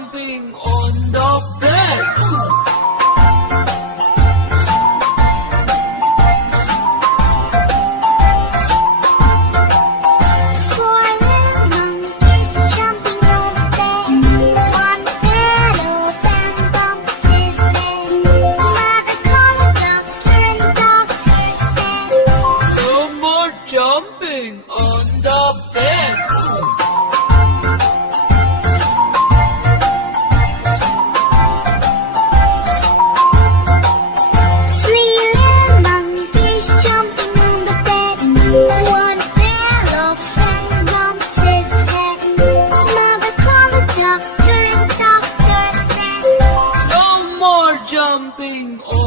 jumping on the bed. Four little monkeys jumping on the bed. One fell off and bumped his head. Mother called the doctor and the doctor said, No more jumping on the bed. Three little monkeys jumping on the bed. One fell off and bumped his head. Mother called the doctor and the doctor said, No more jumping on